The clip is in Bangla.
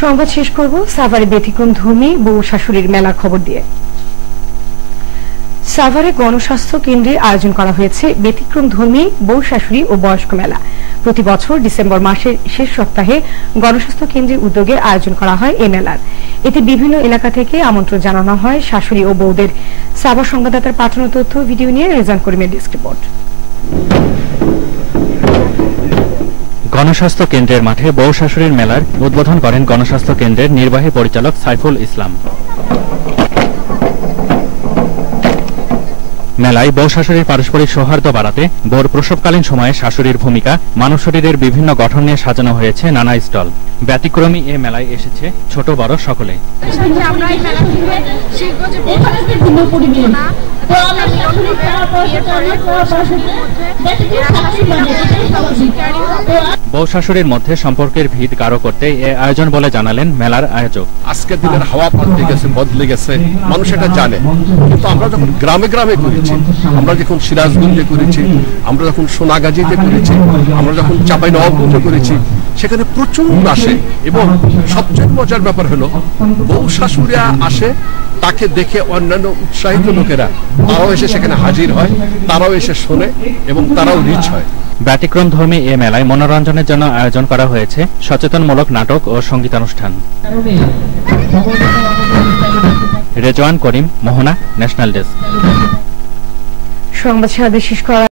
সংবাদ শেষ করব সাভারে ব্যতিক্রম ধর্মী বউ শাশুড়ির মেলার খবর দিয়ে। সাভারে গণস্বাস্থ্য কেন্দ্রে আয়োজন করা হয়েছে ব্যতিক্রম ধর্মী বউ শাশুড়ি ও বয়স্ক মেলা। প্রতি বছর ডিসেম্বর মাসের শেষ সপ্তাহে গণস্বাস্থ্য কেন্দ্রের উদ্যোগে আয়োজন করা হয় এই মেলার। এতে বিভিন্ন এলাকা থেকে আমন্ত্রণ জানানো হয় শাশুড়ি ও বউদের। সাভার সংবাদদাতার পাঠানো তথ্য ভিডিও নিয়ে রেজান করিমের ডেস্ক রিপোর্ট। গণস্বাস্থ্য কেন্দ্রের মাঠে বউ শাশুড়ির মেলার উদ্বোধন করেন গণস্বাস্থ্য কেন্দ্রের নির্বাহী পরিচালক সাইফুল ইসলাম। মেলায় বউ শাশুড়ির পারস্পরিক সৌহার্দ্য বাড়াতে বউর প্রসবকালীন সময়ে শাশুড়ির ভূমিকা, মানব শরীরের বিভিন্ন গঠন নিয়ে সাজানো হয়েছে নানা স্টল। ব্যতিক্রমী এ মেলায় এসেছে ছোট বড় সকলে। বউ শাশুড়ির মধ্যে সম্পর্কের ভিত গাঢ় করতে এ আয়োজন বলে জানালেন মেলার আয়োজক। আজকের দিনের হাওয়া পাল্টে গেছে, বদলে গেছে, মানুষ এটা জানে। কিন্তু আমরা যখন গ্রামে গ্রামে করেছি, আমরা যখন সিরাজগঞ্জে করেছি, আমরা যখন সোনাগাজীতে করেছি, আমরা যখন চাঁপাইনবাবগঞ্জে করেছি, সেখানে প্রচুর আসে। এবং সবচেয়ে মজার ব্যাপার হলো বউ শাশুড়িরা আসে, তাকে দেখে অন্যান্য উৎসাহিত লোকেরা তারাও এসে সেখানে হাজির হয়, তারাও এসে শোনে এবং তারাও রিচ হয়। ব্যতিক্রম ধর্মী এ মেলায় মনোরঞ্জনের জন্য আয়োজন করা হয়েছে সচেতনমূলক নাটক ও সঙ্গীতানুষ্ঠান। রেজওয়ান করিম, মোহনা, ন্যাশনাল ডেস্ক। সংবাদ শেষ করা